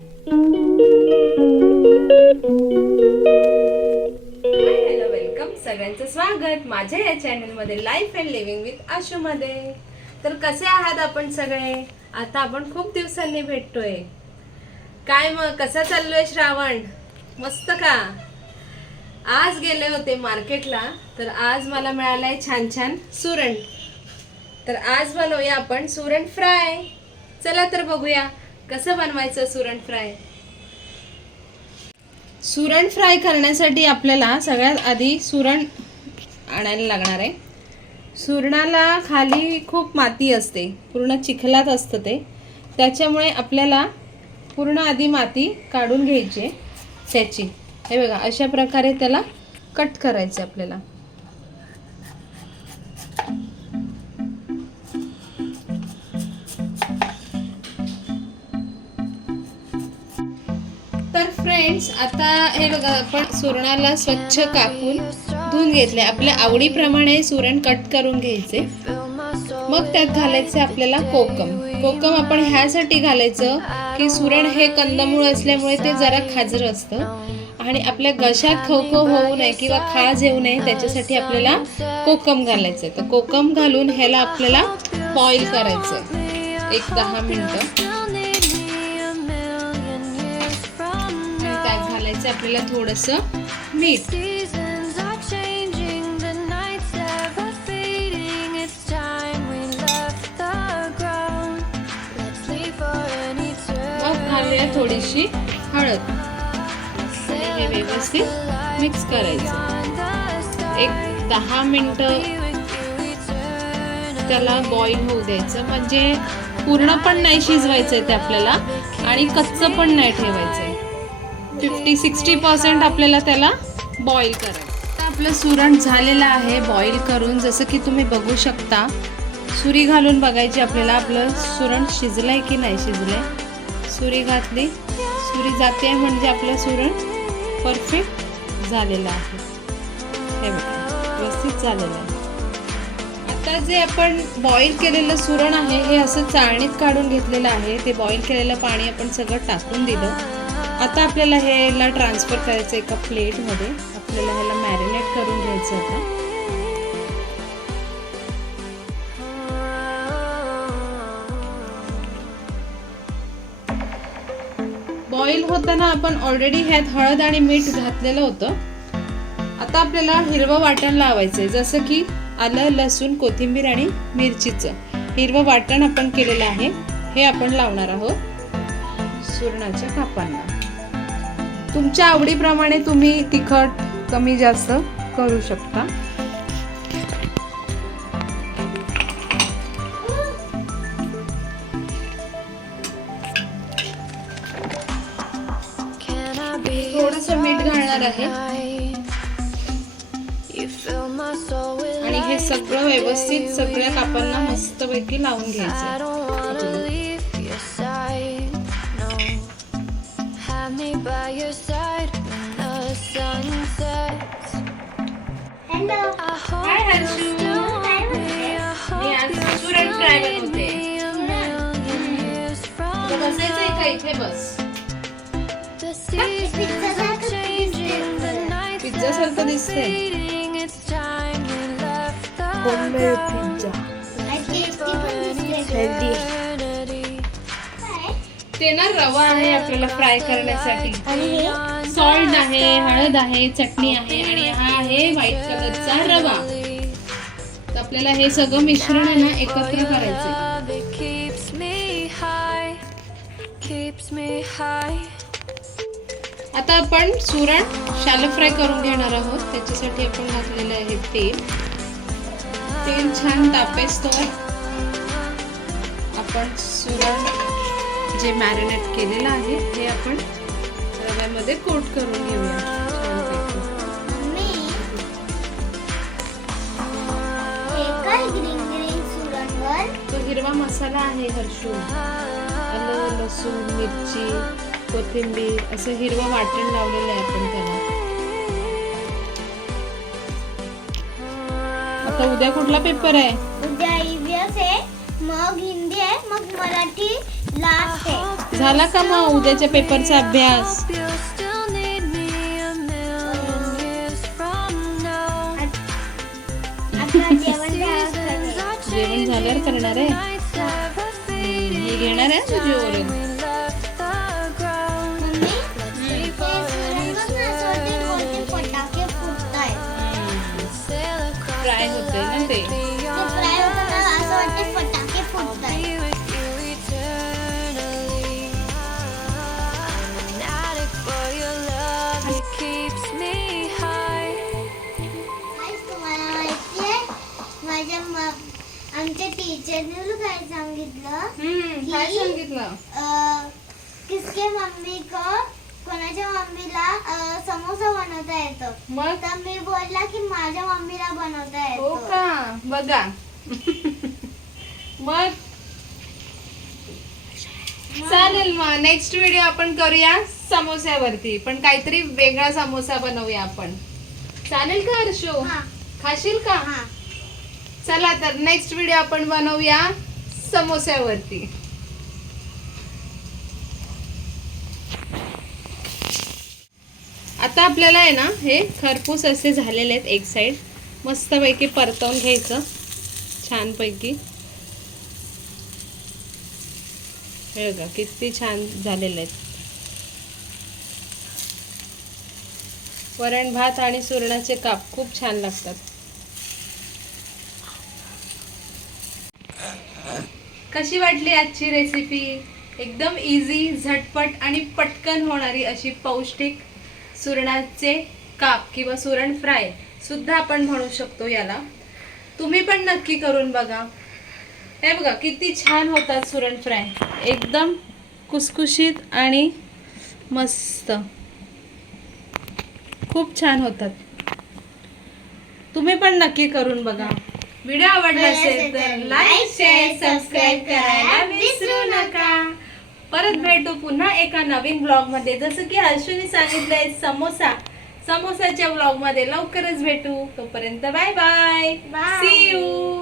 Hello welcome सगळ्यांचं स्वागत माझ्या या चॅनलमध्ये लाईफ अँड लिव्हिंग विथ आशूमध्ये. तर कसे आहात आपण सगळे? आता आपण खूप दिवसांनी भेटतोय. काय मग कसा चाललोय श्रावण? मस्त का? आज गेले होते मार्केटला तर आज मला मिळालंय छान छान सुरण तर आज बनवूया आपण सुरण फ्राय. चला तर बघूया. कसं बनवायचं सुरण फ्राय? सुरण फ्राय करण्यासाठी आपल्याला सगळ्यात आधी सुरण आणायला लागणार आहे. सुरणाला खाली खूप माती असते पूर्ण चिखलात असतं ते. त्याच्यामुळे आपल्याला पूर्ण आधी माती काढून घ्यायची आहे त्याची. हे बघा अशा प्रकारे त्याला कट करायचं आपल्याला. फ्रेंड्स आता हे बघा आपण सुरणाला स्वच्छ कापून धुवून घेतले आपल्या आवडीप्रमाणे सुरण कट करून घ्यायचे. मग त्यात घालायचे आपल्याला कोकम. कोकम आपण ह्यासाठी घालायचं की सुरण हे कंदमूळ असल्यामुळे ते जरा खाजर असतं. आणि आपल्या घशात खवखव होऊ नये किंवा खाज येऊ नये त्याच्यासाठी आपल्याला कोकम घालायचं तर कोकम घालून ह्याला आपल्याला बॉईल करायचं एक दहा मिनटं. Let's leave for an मग घालूया थोडीशी हळद. हे व्यवस्थित मिक्स करायचं. एक दहा मिनटं त्याला बॉईल होऊ द्यायचं. म्हणजे पूर्ण पण नाही शिजवायचं ते आपल्याला आणि कच्चं पण नाही ठेवायचं फिफ्टी सिक्स्टी पर्सेंट आपल्याला त्याला बॉईल करायचं. आपलं सुरण झालेलं आहे बॉईल करून. जसं की तुम्ही बघू शकता सुरी घालून बघायची आपल्याला. आपलं सुरण शिजलंय की नाही शिजलंय? सुरी घातली. सुरी जाते म्हणजे आपलं सुरण परफेक्ट झालेलं आहे. हे बघा व्यवस्थित झालेलं आहे. आता जे आपण बॉईल केलेलं सुरण आहे हे असं चाळणीत काढून घेतलेलं आहे. ते बॉईल केलेलं पाणी आपण सगळं टाकून दिलं. आता आपल्याला ह्याला ट्रान्सफर करायचं एका प्लेटमध्ये आपल्याला ह्याला मॅरिनेट करून घ्यायचं आता. बॉईल होताना आपण ऑलरेडी ह्यात हळद आणि मीठ घातलेलं होतं. आता आपल्याला हिरवं वाटण लावायचं आहे जसं की आलं लसूण कोथिंबीर आणि मिरचीचं. हिरवं वाटण आपण केलेलं आहे. हे आपण लावणार आहोत. सुरणाच्या कापांना. तुमच्या आवडीप्रमाणे तुम्ही तिखट कमी जास्त करू शकता. थोडंसं मीठ घालणार आहे. आणि हे. सगळं व्यवस्थित सगळ्या कापांना मस्तपैकी लावून घ्यायचं. by your side when the sun sets. Hello I hope Hi, you Hanshu. still want me. I me hope आज you सुरण still फ्राय need बनवते me a million years from तुला बसायचंय का now. इथे बस The seasons are changing, the nights pizza सारखं दिसतंय fading. It's time we left the homemade ground. Pizza tasty पण दिसते Eternity. ते ना रवा आहे आपल्याला फ्राय करण्यासाठी. आणि हे सॉल्ट आहे हळद आहे चटणी आहे आणि हा आहे व्हाईट कलरचा रवा. तर आपल्याला हे सगळं मिश्रण आहे ना एकत्र करायचं. आता आपण सुरण शालो फ्राय करून घेणार आहोत. त्याच्यासाठी आपण घातलेलं आहे तेल. तेल छान तापेस्तोवर आपण सुरण जे मॅरिनेट केलेलं आहे हे आपण रव्यामध्ये कोट करून घेऊया. तो हिरवा मसाला आहे हर्षू आलं लसूण मिरची कोथिंबीर असं हिरवं वाटण लावलेलं आहे आपण त्याला. आता उद्या कुठला पेपर आहे? उद्या ईव्हीएस आहे. मग हिंदी आहे मग मराठी झाला का मग उद्याच्या पेपरचा अभ्यास? जेवण झाल्यावर करणार आहे? घेणार आहे तुझ्यावर सांगितलं किसके मम्मी को कोणाच्या मम्मीला समोसा बनवता येतो? मग? तर मी बोलला की माझ्या मम्मीला बनवता हो येतो का? बघा. मग? चालेल मग. नेक्स्ट व्हिडिओ आपण करूया समोस्यावरती. पण काहीतरी वेगळा समोसा बनवूया आपण. चालेल का हर्षू? हा. खाशील का? हा. चला तर नेक्स्ट व्हिडिओ आपण बनवूया समोस्यावरती. आता आपल्याला आहे ना हे खरपूस असे झालेले आहेत एक साईड मस्तपैकी परतवून घ्यायचं. छानपैकी. हे बघा किती छान झालेले आहेत. वरण भात आणि सुरणाचे काप खूप छान लागतात. कशी वाटली आजची रेसिपी एकदम इझी झटपट आणि पटकन होणारी अशी पौष्टिक सुरणाचे काप किंवा सुरण फ्राय सुद्धा आपण म्हणू शकतो याला. तुम्ही पण नक्की करून बघा. हे बघा किती छान होतात सुरण फ्राय. एकदम कुसकुशीत आणि मस्त. खूप छान होतात. तुम्ही पण नक्की करून बघा. व्हिडिओ आवडला असेल तर लाईक शेअर सबस्क्राईब करायला विसरू नका. परत भेटू पुन्हा एका नवीन ब्लॉगमध्ये जसं की हर्षूने सांगितलंय समोसा. समोसाच्या ब्लॉगमध्ये लवकरच भेटू. तोपर्यंत बाय बाय. C you